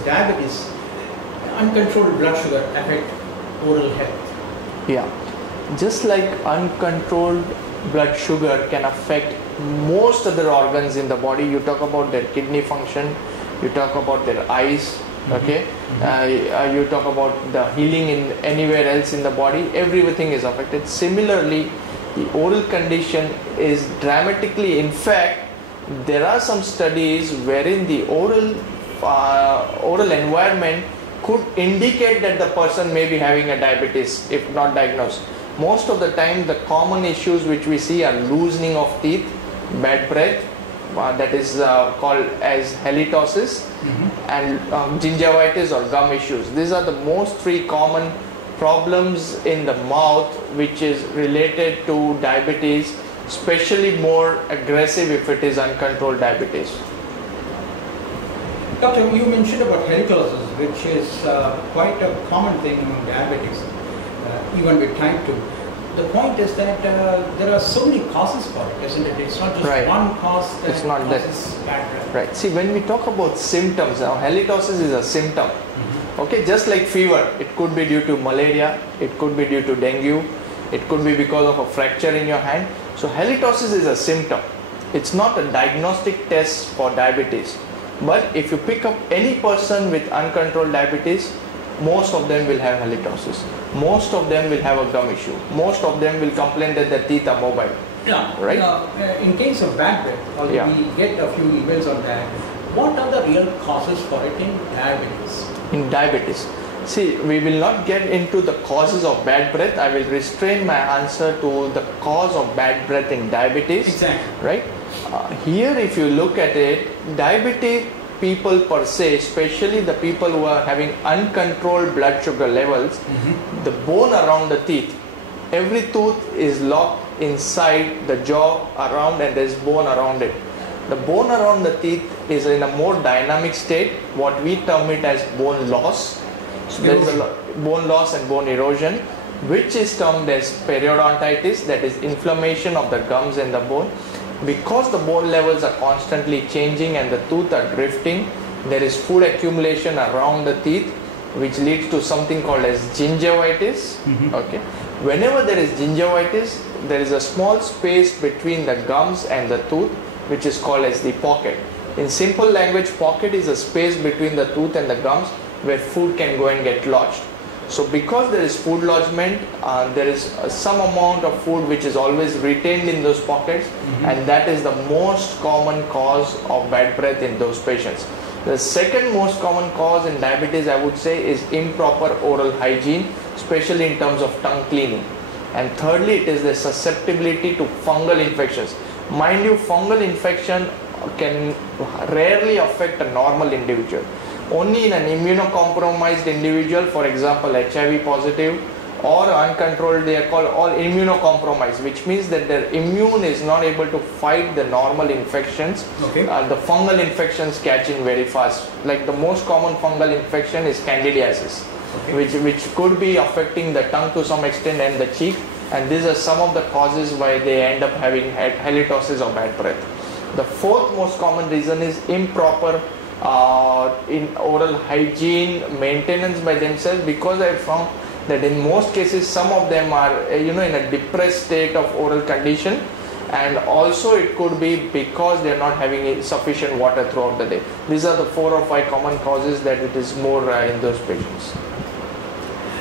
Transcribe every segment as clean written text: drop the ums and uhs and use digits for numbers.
does diabetes, uncontrolled blood sugar affect oral health? Yeah, just like uncontrolled blood sugar can affect most other organs in the body. You talk about their kidney function, you talk about their eyes, okay, you talk about the healing in anywhere else in the body, everything is affected. Similarly, the oral condition is dramatically, in fact, there are some studies wherein the oral environment could indicate that the person may be having a diabetes if not diagnosed. Most of the time the common issues which we see are loosening of teeth, bad breath, that is called as halitosis, and gingivitis or gum issues. These are the most three common problems in the mouth which is related to diabetes, especially more aggressive if it is uncontrolled diabetes. Doctor, you mentioned about halitosis, which is quite a common thing among diabetics, even with type 2. The point is that there are so many causes for it, isn't it? It's not just one cause that causes bad breath. Right. See, when we talk about symptoms, now halitosis is a symptom. Okay, just like fever, it could be due to malaria, it could be due to dengue, it could be because of a fracture in your hand. So halitosis is a symptom. It's not a diagnostic test for diabetes. But if you pick up any person with uncontrolled diabetes, most of them will have halitosis. Most of them will have a gum issue. Most of them will complain that their teeth are mobile. Yeah. Right? In case of bad breath, we get a few emails on that. What are the real causes for it in diabetes? In diabetes. See, we will not get into the causes of bad breath. I will restrain my answer to the cause of bad breath in diabetes. Exactly. Right? Here, if you look at it, diabetic people per se, especially the people who are having uncontrolled blood sugar levels, the bone around the teeth, every tooth is locked inside the jaw around and there is bone around it. The bone around the teeth is in a more dynamic state, what we term it as bone loss. So there is a bone loss and bone erosion, which is termed as periodontitis, that is inflammation of the gums and the bone. Because the bone levels are constantly changing and the tooth are drifting, there is food accumulation around the teeth, which leads to something called as gingivitis. Okay. Whenever there is gingivitis, there is a small space between the gums and the tooth, which is called as the pocket. In simple language, pocket is a space between the tooth and the gums where food can go and get lodged. So because there is food lodgement, there is some amount of food which is always retained in those pockets, and that is the most common cause of bad breath in those patients. The second most common cause in diabetes, I would say, is improper oral hygiene, especially in terms of tongue cleaning. And thirdly, it is the susceptibility to fungal infections. Mind you, fungal infection can rarely affect a normal individual. Only in an immunocompromised individual, for example HIV positive or uncontrolled, they are called all immunocompromised, which means that their immune is not able to fight the normal infections. The fungal infections catch in very fast. Like the most common fungal infection is candidiasis, which could be affecting the tongue to some extent and the cheek, and these are some of the causes why they end up having halitosis or bad breath. The fourth most common reason is improper in oral hygiene maintenance by themselves, because I found that in most cases some of them are in a depressed state of oral condition, and also it could be because they are not having sufficient water throughout the day. These are the 4 or 5 common causes that it is more in those patients.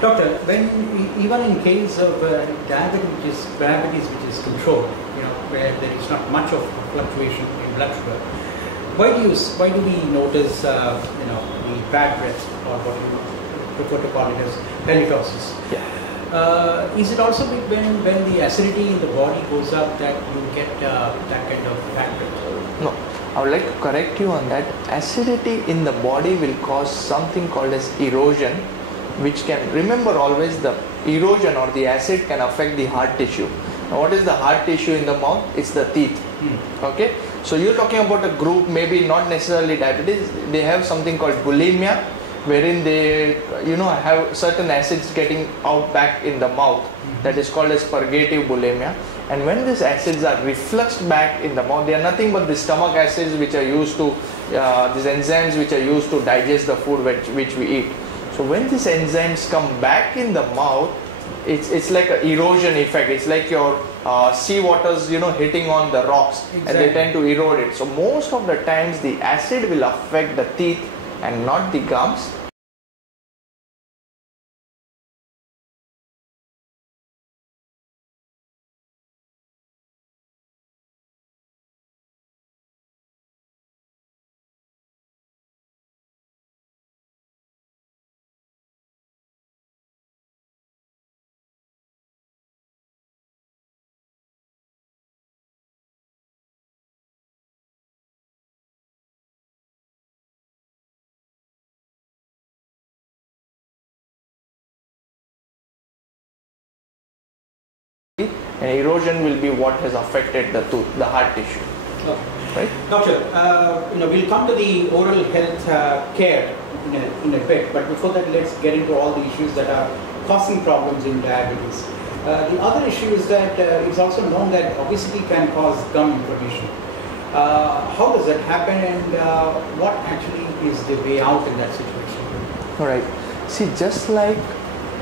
Doctor, even in case of diabetes which is controlled, where there is not much of fluctuation in blood sugar, why do we notice the bad breath, or what you prefer to call it as halitosis? Is it also when the acidity in the body goes up that you get that kind of bad breath? No, I would like to correct you on that. Acidity in the body will cause something called as erosion, which can, remember always, the erosion or the acid can affect the hard tissue. Now, what is the hard tissue in the mouth? It's the teeth. Okay, so you're talking about a group, maybe not necessarily diabetes, they have something called bulimia, wherein they have certain acids getting out back in the mouth. That is called as purgative bulimia. And when these acids are refluxed back in the mouth, they are nothing but the stomach acids which are used to these enzymes which are used to digest the food which we eat. So when these enzymes come back in the mouth, it's like an erosion effect. It's like your sea waters, hitting on the rocks, and they tend to erode it. So most of the times the acid will affect the teeth and not the gums. And erosion will be what has affected the tooth, the hard tissue. Okay. Right? Doctor, we'll come to the oral health care in a bit, but before that, let's get into all the issues that are causing problems in diabetes. The other issue is that it's also known that obesity can cause gum inflammation. How does that happen, and what actually is the way out in that situation? All right. See, just like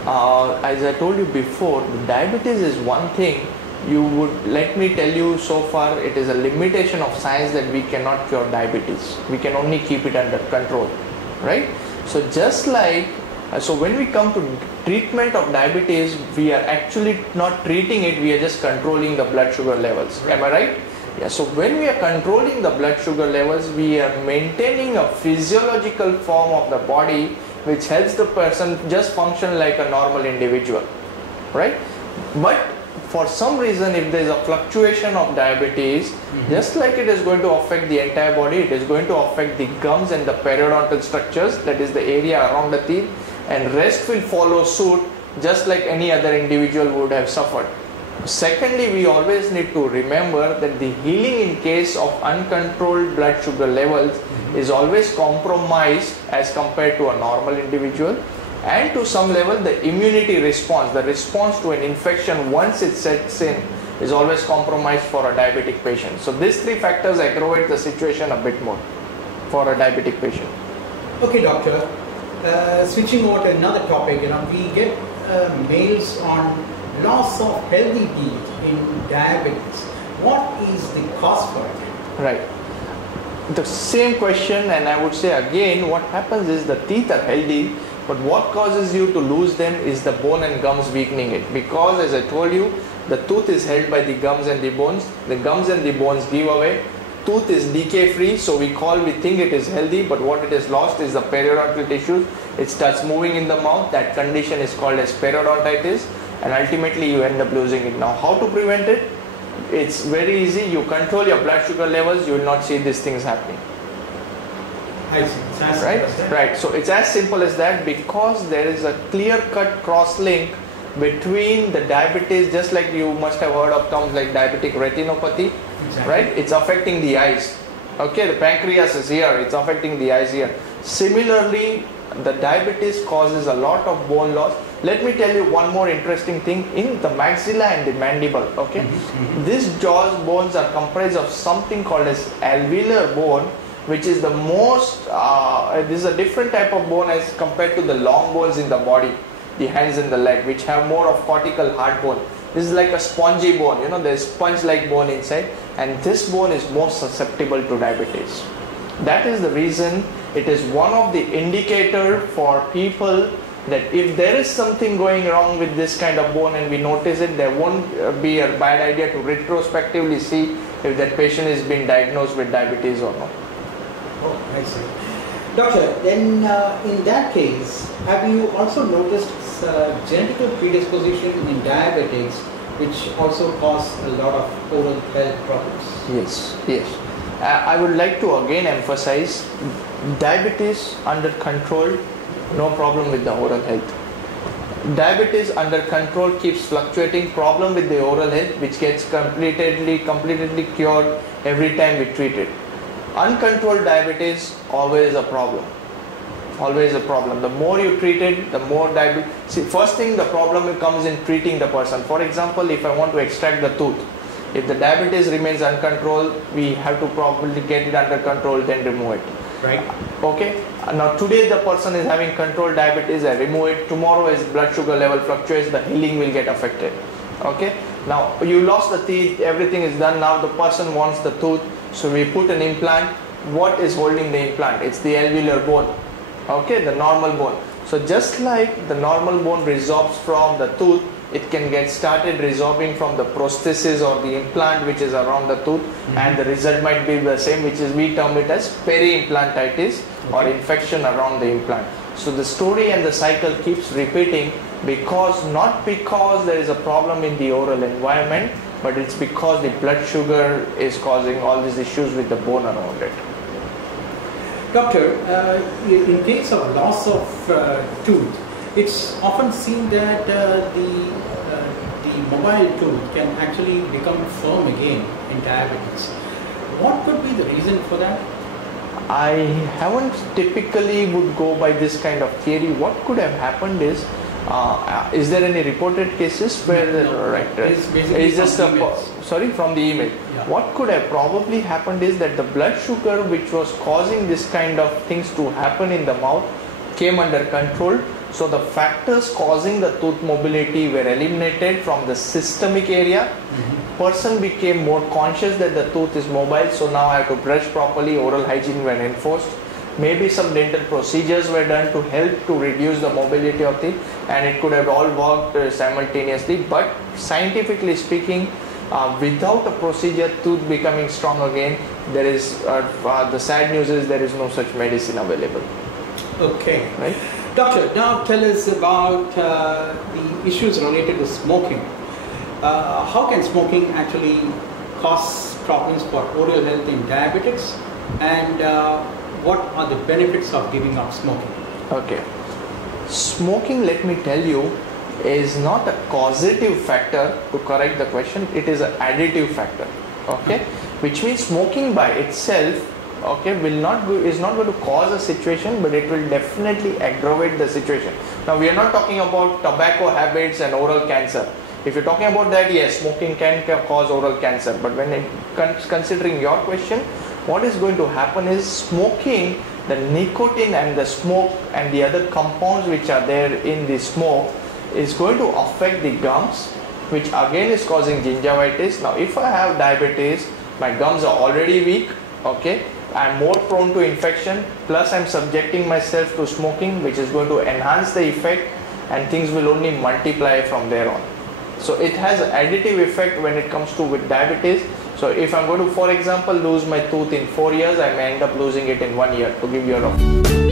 as I told you before, diabetes is one thing. Let me tell you, so far it is a limitation of science that we cannot cure diabetes. We can only keep it under control, right? So just like, so when we come to treatment of diabetes, we are actually not treating it, we are just controlling the blood sugar levels. Right. Am I right? Yeah, so when we are controlling the blood sugar levels, we are maintaining a physiological form of the body which helps the person just function like a normal individual, right? But for some reason, if there is a fluctuation of diabetes, just like it is going to affect the entire body, it is going to affect the gums and the periodontal structures, that is the area around the teeth, and rest will follow suit just like any other individual would have suffered. Secondly, we always need to remember that the healing in case of uncontrolled blood sugar levels is always compromised as compared to a normal individual, and to some level the immunity response, the response to an infection once it sets in, is always compromised for a diabetic patient. So these three factors aggravate the situation a bit more for a diabetic patient. Okay, doctor. Switching over to another topic, we get mails on loss of healthy teeth in diabetics. What is the cause for it? Right. The same question, and I would say again, what happens is the teeth are healthy, but what causes you to lose them is the bone and gums weakening it. Because as I told you, the tooth is held by the gums and the bones. The gums and the bones give away. Tooth is decay free, so we think it is healthy, but what it has lost is the periodontal tissues. It starts moving in the mouth. That condition is called as periodontitis, and ultimately you end up losing it. Now, how to prevent it? It's very easy. You control your blood sugar levels, you will not see these things happening. I see. It's as right? simple as that. Right. So it's as simple as that, because there is a clear-cut cross-link between the diabetes, just like you must have heard of terms like diabetic retinopathy, right? It's affecting the eyes. Okay, the pancreas is here, it's affecting the eyes here. Similarly, the diabetes causes a lot of bone loss. Let me tell you one more interesting thing. In the maxilla and the mandible, okay, these jaws bones are comprised of something called as alveolar bone, which is the most, this is a different type of bone as compared to the long bones in the body, the hands and the leg, which have more of cortical hard bone. This is like a spongy bone, there's sponge-like bone inside, and this bone is most susceptible to diabetes. That is the reason it is one of the indicator for people that if there is something going wrong with this kind of bone and we notice it, there won't be a bad idea to retrospectively see if that patient is being diagnosed with diabetes or not. Oh, I see. Doctor, then in that case, have you also noticed genetic predisposition in diabetics, which also cause a lot of oral health problems? Yes, yes. I would like to again emphasize, diabetes under control, no problem with the oral health. Diabetes under control keeps fluctuating, problem with the oral health, which gets completely cured every time we treat it. Uncontrolled diabetes, always a problem. Always a problem. The more you treat it, the more diabetes. See, first thing, the problem comes in treating the person. For example, if I want to extract the tooth, If the diabetes remains uncontrolled, we have to probably get it under control, then remove it. Right. Okay. Now today the person is having controlled diabetes, I remove it. Tomorrow his blood sugar level fluctuates, the healing will get affected. Okay. Now you lost the teeth, everything is done. Now the person wants the tooth, so we put an implant. What is holding the implant? It's the alveolar bone. Okay, the normal bone. So just like the normal bone resorbs from the tooth, it can get started resorbing from the prosthesis or the implant which is around the tooth, and the result might be the same, which is we term it as peri-implantitis or infection around the implant. So the story and the cycle keeps repeating not because there is a problem in the oral environment, but it's because the blood sugar is causing all these issues with the bone around it. Doctor, in case of loss of tooth, it's often seen that the mobile tooth can actually become firm again in diabetes. What could be the reason for that? I haven't typically would go by this kind of theory. What could have happened is there any reported cases where it's just from the email. Yeah. What could have probably happened is that the blood sugar which was causing this kind of things to happen in the mouth came under control. So the factors causing the tooth mobility were eliminated from the systemic area. Person became more conscious that the tooth is mobile, so now I have to brush properly, oral hygiene were enforced. Maybe some dental procedures were done to help to reduce the mobility of teeth, and it could have all worked simultaneously. But scientifically speaking, without a procedure, tooth becoming strong again, there is the sad news is there is no such medicine available. Okay. Right? Doctor, now tell us about the issues related to smoking. How can smoking actually cause problems for oral health in diabetics, and what are the benefits of giving up smoking? Okay. Smoking, let me tell you, is not a causative factor to correct the question, it is an additive factor. Okay? Which means smoking by itself is not going to cause a situation, but it will definitely aggravate the situation. Now we are not talking about tobacco habits and oral cancer. If you're talking about that, yes, smoking can cause oral cancer. But when considering your question, what is going to happen is smoking, the nicotine and the smoke and the other compounds which are there in the smoke is going to affect the gums, which again is causing gingivitis. Now if I have diabetes, my gums are already weak, okay, I'm more prone to infection, plus I'm subjecting myself to smoking, which is going to enhance the effect, and things will only multiply from there on. So it has an additive effect when it comes to with diabetes. So if I'm going to, for example, lose my tooth in 4 years, I may end up losing it in 1 year, to give you a rough.